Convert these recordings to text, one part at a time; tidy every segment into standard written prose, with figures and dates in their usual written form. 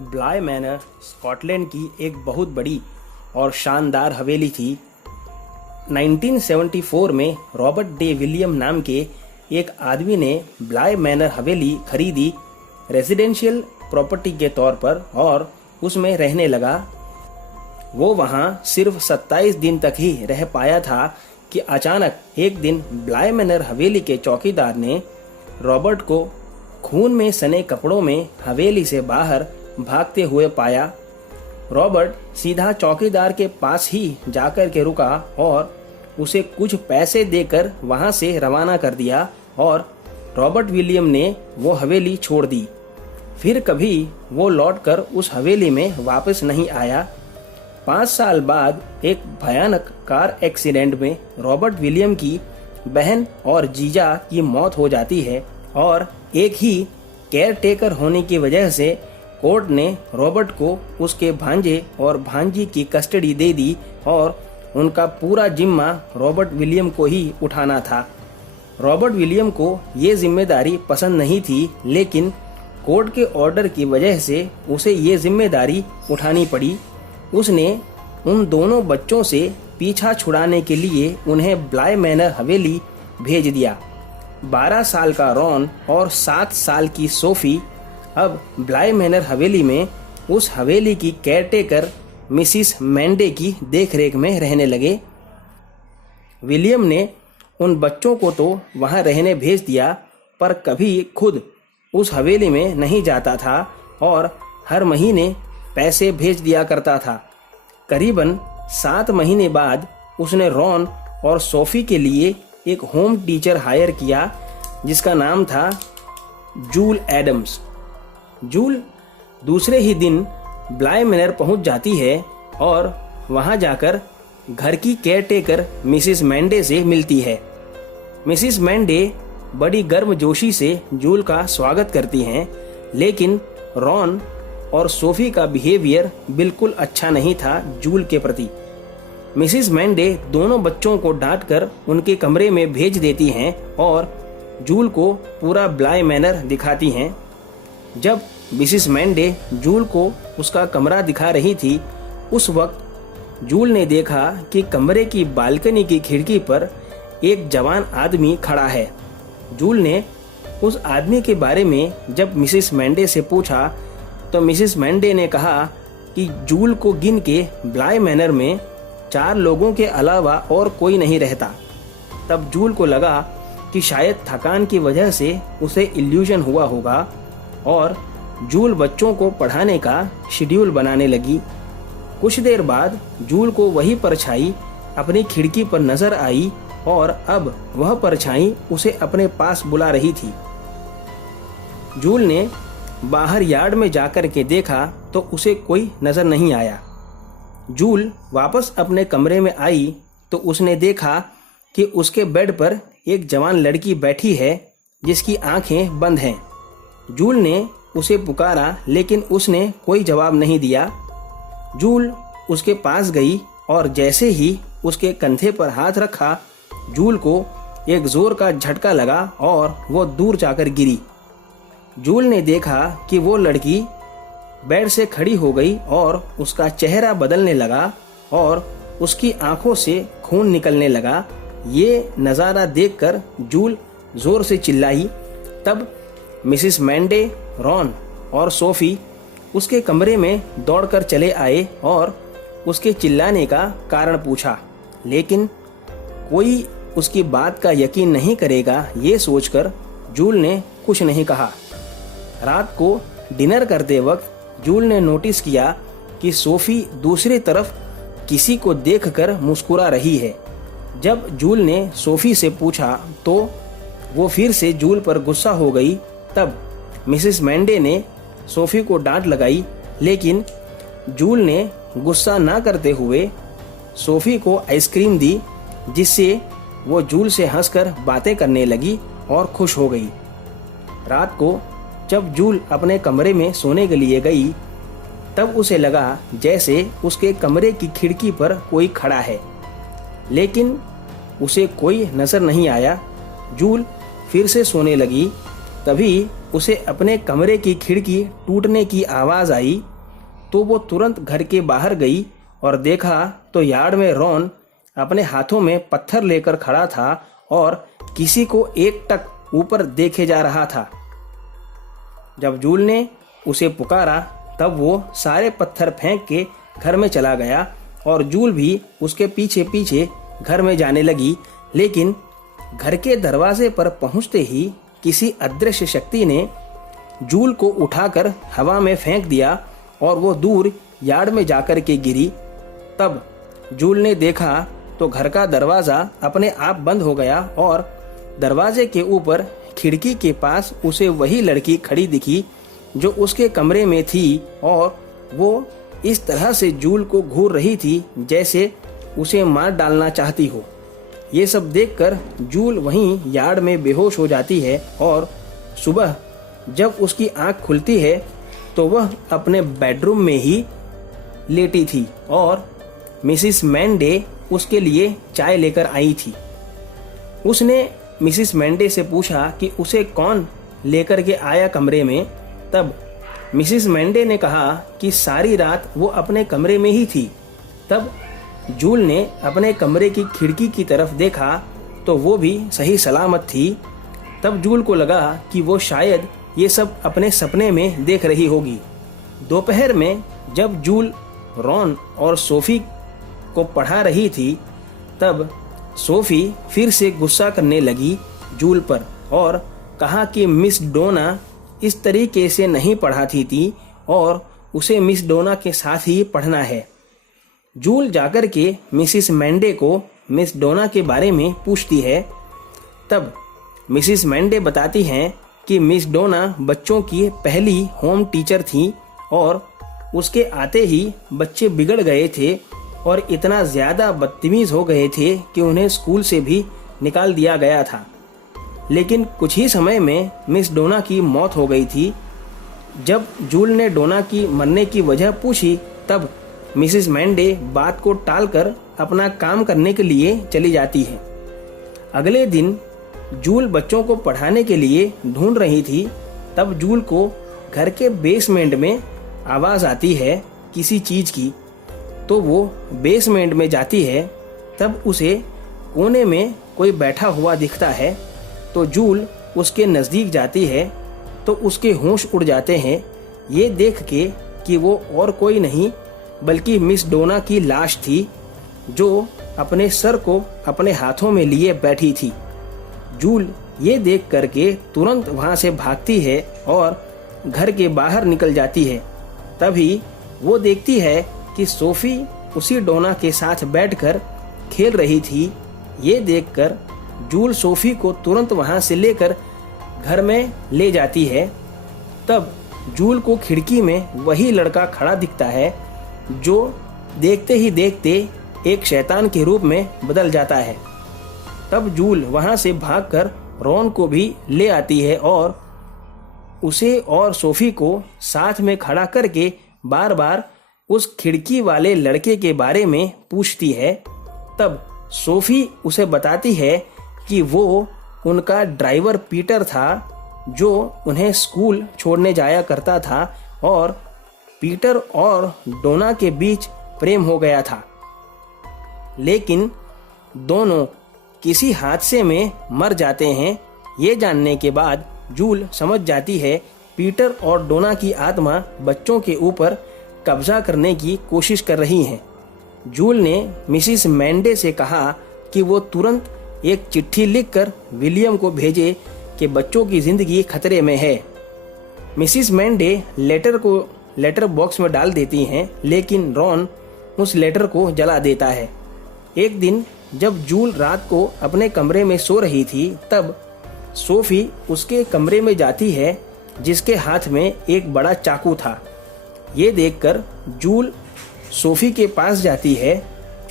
ब्लाय manner Scotland की एक बहुत बड़ी और शानदार हवेली थी। 1974 में रॉबर्ट डे विलियम नाम के एक आदमी ने ब्लाय मैनर हवेली खरीदी रेजिडेंशियल प्रॉपर्टी के तौर पर और उसमें रहने लगा। वो वहाँ सिर्फ 27 दिन तक ही रह पाया था कि अचानक एक दिन ब्लाय मैनर हवेली के चौकीदार ने रॉबर्ट को खून में सने कपड़ों में हवेली से बाहर भागते हुए पाया। रॉबर्ट सीधा चौकीदार के पास ही जाकर के रुका और उसे कुछ पैसे देकर वहां से रवाना कर दिया और रॉबर्ट विलियम ने वो हवेली छोड़ दी। फिर कभी वो लौटकर उस हवेली में वापस नहीं आया। 5 साल बाद एक भयानक कार एक्सीडेंट में रॉबर्ट विलियम की बहन और जीजा की मौत हो जाती है और एक ही केयर टेकर होने की वजह से कोर्ट ने रॉबर्ट को उसके भांजे और भांजी की कस्टडी दे दी और उनका पूरा जिम्मा रॉबर्ट विलियम को ही उठाना था। रॉबर्ट विलियम को ये जिम्मेदारी पसंद नहीं थी, लेकिन कोर्ट के ऑर्डर की वजह से उसे ये जिम्मेदारी उठानी पड़ी। उसने उन दोनों बच्चों से पीछा छुड़ाने के लिए उन्हें ब्लाय मैनर हवेली भेज दिया। 12 साल का रॉन और 7 साल की सोफी अब ब्लाय मैनर हवेली में उस हवेली की केयरटेकर मिसिस मैंडे की देखरेख में रहने लगे। विलियम ने उन बच्चों को तो वहां रहने भेज दिया, पर कभी खुद उस हवेली में नहीं जाता था और हर महीने पैसे भेज दिया करता था। करीबन 7 महीने बाद उसने रॉन और सोफी के लिए एक होम टीचर हायर किया जिसका नाम था जूल एडम्स। जूल दूसरे ही दिन ब्लाय मैनर पहुंच जाती है और वहां जाकर घर की केयरटेकर मिसिस मैंडे से मिलती है। मिसिस मैंडे बड़ी गर्मजोशी से जूल का स्वागत करती हैं, लेकिन रॉन और सोफी का बिहेवियर बिल्कुल अच्छा नहीं था जूल के प्रति। मिसिस मैंडे दोनों बच्चों को डांटकर उनके कमरे में भेज देती हैं और जूल को पूरा ब्लाय मैनर दिखाती हैं। जब मिसिस मैंडे जूल को उसका कमरा दिखा रही थी, उस वक्त जूल ने देखा कि कमरे की बालकनी की खिड़की पर एक जवान आदमी खड़ा है। जूल ने उस आदमी के बारे में जब मिसिस मैंडे से पूछा तो मिसिस मैंडे ने कहा कि जूल को गिन के ब्लाय मैनर में 4 लोगों के अलावा और कोई नहीं रहता। तब जूल को लगा कि शायद थकान की वजह से उसे इल्यूजन हुआ होगा और जूल बच्चों को पढ़ाने का शेड्यूल बनाने लगी। कुछ देर बाद जूल को वही परछाई अपनी खिड़की पर नजर आई और अब वह परछाई उसे अपने पास बुला रही थी। जूल ने बाहर यार्ड में जाकर के देखा तो उसे कोई नजर नहीं आया। जूल वापस अपने कमरे में आई तो उसने देखा कि उसके बेड पर एक जवान लड़की बैठी है जिसकी आंखें बंद हैं। जूल ने उसे पुकारा, लेकिन उसने कोई जवाब नहीं दिया। जूल उसके पास गई और जैसे ही उसके कंधे पर हाथ रखा, जूल को एक जोर का झटका लगा और वो दूर जाकर गिरी। जूल ने देखा कि वो लड़की बेड से खड़ी हो गई और उसका चेहरा बदलने लगा और उसकी आंखों से खून निकलने लगा। ये नज़ारा देखकर जूल जोर से चिल्लाई। तब मिसिस मैंडे, रॉन और सोफी उसके कमरे में दौड़कर चले आए और उसके चिल्लाने का कारण पूछा, लेकिन कोई उसकी बात का यकीन नहीं करेगा ये सोचकर जूल ने कुछ नहीं कहा। रात को डिनर करते वक्त जूल ने नोटिस किया कि सोफी दूसरी तरफ किसी को देखकर मुस्कुरा रही है। जब जूल ने सोफी से पूछा तो वो फिर से जूल पर गुस्सा हो गई। तब मिसिस मैंडे ने सोफी को डांट लगाई, लेकिन जूल ने गुस्सा ना करते हुए सोफी को आइसक्रीम दी, जिससे वो जूल से हंसकर बातें करने लगी और खुश हो गई। रात को जब जूल अपने कमरे में सोने के लिए गई, तब उसे लगा जैसे उसके कमरे की खिड़की पर कोई खड़ा है, लेकिन उसे कोई नजर नहीं आया। जूल फिर से सोने लगी। तभी उसे अपने कमरे की खिड़की टूटने की आवाज़ आई तो वो तुरंत घर के बाहर गई और देखा तो यार्ड में रॉन अपने हाथों में पत्थर लेकर खड़ा था और किसी को एकटक ऊपर देखे जा रहा था। जब जूल ने उसे पुकारा तब वो सारे पत्थर फेंक के घर में चला गया और जूल भी उसके पीछे पीछे घर में जाने लगी। लेकिन घर के दरवाजे पर पहुंचते ही किसी अदृश्य शक्ति ने जूल को उठाकर हवा में फेंक दिया और वो दूर यार्ड में जाकर के गिरी। तब जूल ने देखा तो घर का दरवाज़ा अपने आप बंद हो गया और दरवाजे के ऊपर खिड़की के पास उसे वही लड़की खड़ी दिखी जो उसके कमरे में थी और वो इस तरह से जूल को घूर रही थी जैसे उसे मार डालना चाहती हो। ये सब देखकर जूल वहीं यार्ड में बेहोश हो जाती है और सुबह जब उसकी आंख खुलती है तो वह अपने बेडरूम में ही लेटी थी और मिसिस मैंडे उसके लिए चाय लेकर आई थी। उसने मिसिस मैंडे से पूछा कि उसे कौन लेकर के आया कमरे में। तब मिसिस मैंडे ने कहा कि सारी रात वो अपने कमरे में ही थी। तब जूल ने अपने कमरे की खिड़की की तरफ देखा तो वो भी सही सलामत थी। तब जूल को लगा कि वो शायद ये सब अपने सपने में देख रही होगी। दोपहर में जब जूल रॉन और सोफी को पढ़ा रही थी तब सोफी फिर से गुस्सा करने लगी जूल पर और कहा कि मिस डोना इस तरीके से नहीं पढ़ाती थी और उसे मिस डोना के साथ ही पढ़ना है। जूल जाकर के मिसिस मैंडे को मिस डोना के बारे में पूछती है। तब मिसिस मैंडे बताती हैं कि मिस डोना बच्चों की पहली होम टीचर थी और उसके आते ही बच्चे बिगड़ गए थे और इतना ज़्यादा बदतमीज़ हो गए थे कि उन्हें स्कूल से भी निकाल दिया गया था। लेकिन कुछ ही समय में मिस डोना की मौत हो गई थी। जब जूल ने डोना की मरने की वजह पूछी तब मिसिस मैंडे बात को टालकर अपना काम करने के लिए चली जाती है। अगले दिन जूल बच्चों को पढ़ाने के लिए ढूंढ रही थी। तब जूल को घर के बेसमेंट में आवाज़ आती है किसी चीज़ की। तो वो बेसमेंट में जाती है। तब उसे कोने में कोई बैठा हुआ दिखता है। तो जूल उसके नज़दीक जाती है तो उसके होश उड़ जाते हैं ये देख के कि वो और कोई नहीं बल्कि मिस डोना की लाश थी जो अपने सर को अपने हाथों में लिए बैठी थी। जूल ये देख करके तुरंत वहाँ से भागती है और घर के बाहर निकल जाती है। तभी वो देखती है कि सोफी उसी डोना के साथ बैठकर खेल रही थी। ये देखकर जूल सोफी को तुरंत वहाँ से लेकर घर में ले जाती है। तब जूल को खिड़की में वही लड़का खड़ा दिखता है जो देखते ही देखते एक शैतान के रूप में बदल जाता है। तब जूल वहाँ से भागकर रॉन को भी ले आती है और उसे और सोफी को साथ में खड़ा करके बार बार उस खिड़की वाले लड़के के बारे में पूछती है। तब सोफी उसे बताती है कि वो उनका ड्राइवर पीटर था जो उन्हें स्कूल छोड़ने जाया करता था और पीटर और डोना के बीच प्रेम हो गया था। लेकिन दोनों किसी हादसे में मर जाते हैं। ये जानने के बाद जूल समझ जाती है पीटर और डोना की आत्मा बच्चों के ऊपर कब्जा करने की कोशिश कर रही हैं। जूल ने मिसिस मैंडे से कहा कि वो तुरंत एक चिट्ठी लिखकर विलियम को भेजे कि बच्चों की ज़िंदगी खतरे में है। मिसिस मैंडे लेटर को लेटर बॉक्स में डाल देती हैं लेकिन रॉन उस लेटर को जला देता है। एक दिन जब जूल रात को अपने कमरे में सो रही थी तब सोफी उसके कमरे में जाती है जिसके हाथ में एक बड़ा चाकू था। ये देखकर जूल सोफी के पास जाती है।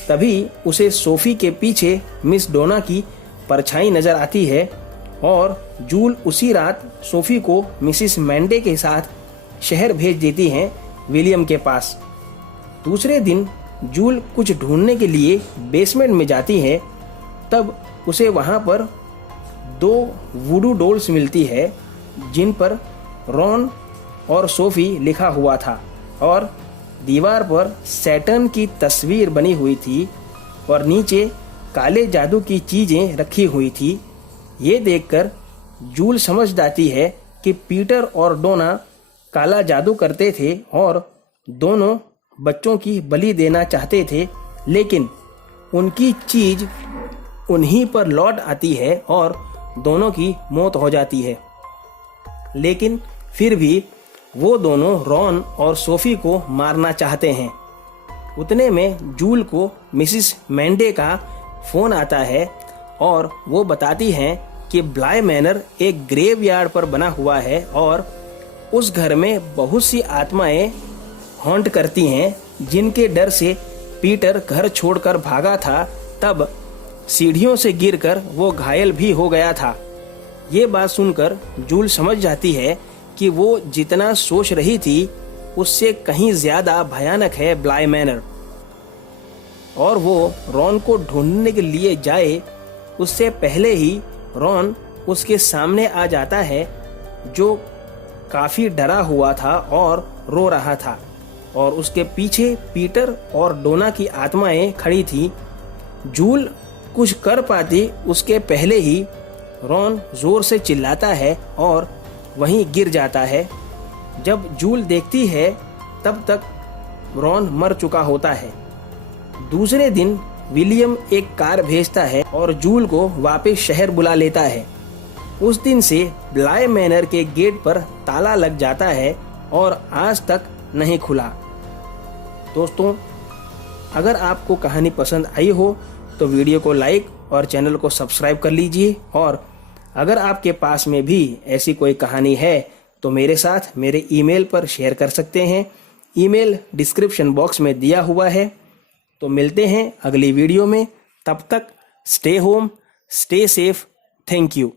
तभी उसे सोफी के पीछे मिस डोना की परछाई नजर आती है और जूल उसी रात सोफी को मिसिस मैंडे के साथ शहर भेज देती हैं विलियम के पास। दूसरे दिन जूल कुछ ढूंढने के लिए बेसमेंट में जाती है। तब उसे वहाँ पर 2 वुडू डॉल्स मिलती है जिन पर रॉन और सोफी लिखा हुआ था और दीवार पर सैटर्न की तस्वीर बनी हुई थी और नीचे काले जादू की चीजें रखी हुई थी। ये देखकर जूल समझ जाती है कि पीटर और डोना काला जादू करते थे और दोनों बच्चों की बलि देना चाहते थे, लेकिन उनकी चीज उन्हीं पर लौट आती है और दोनों की मौत हो जाती है। लेकिन फिर भी वो दोनों रॉन और सोफी को मारना चाहते हैं। उतने में जूल को मिसिस मैंडे का फोन आता है और वो बताती हैं कि ब्लाय मैनर एक ग्रेवयार्ड पर बना हुआ है और उस घर में बहुत सी आत्माएं हॉन्ट करती हैं, जिनके डर से पीटर घर छोड़कर भागा था। तब सीढ़ियों से गिरकर वो घायल भी हो गया था। ये बात सुनकर जूल समझ जाती है कि वो जितना सोच रही थी उससे कहीं ज्यादा भयानक है ब्लाय मैनर, और वो रॉन को ढूंढने के लिए जाए उससे पहले ही रॉन उसके सामने आ जाता है, जो काफी डरा हुआ था और रो रहा था और उसके पीछे पीटर और डोना की आत्माएं खड़ी थी। जूल कुछ कर पाती उसके पहले ही रॉन जोर से चिल्लाता है और वहीं गिर जाता है। जब जूल देखती है तब तक रॉन मर चुका होता है। दूसरे दिन विलियम एक कार भेजता है और जूल को वापस शहर बुला लेता है। उस दिन से ब्लाय मैनर के गेट पर ताला लग जाता है और आज तक नहीं खुला। दोस्तों, अगर आपको कहानी पसंद आई हो तो वीडियो को लाइक और चैनल को सब्सक्राइब कर लीजिए, और अगर आपके पास में भी ऐसी कोई कहानी है तो मेरे साथ मेरे ईमेल पर शेयर कर सकते हैं। ईमेल डिस्क्रिप्शन बॉक्स में दिया हुआ है। तो मिलते हैं अगली वीडियो में। तब तक stay home, stay safe. Thank you.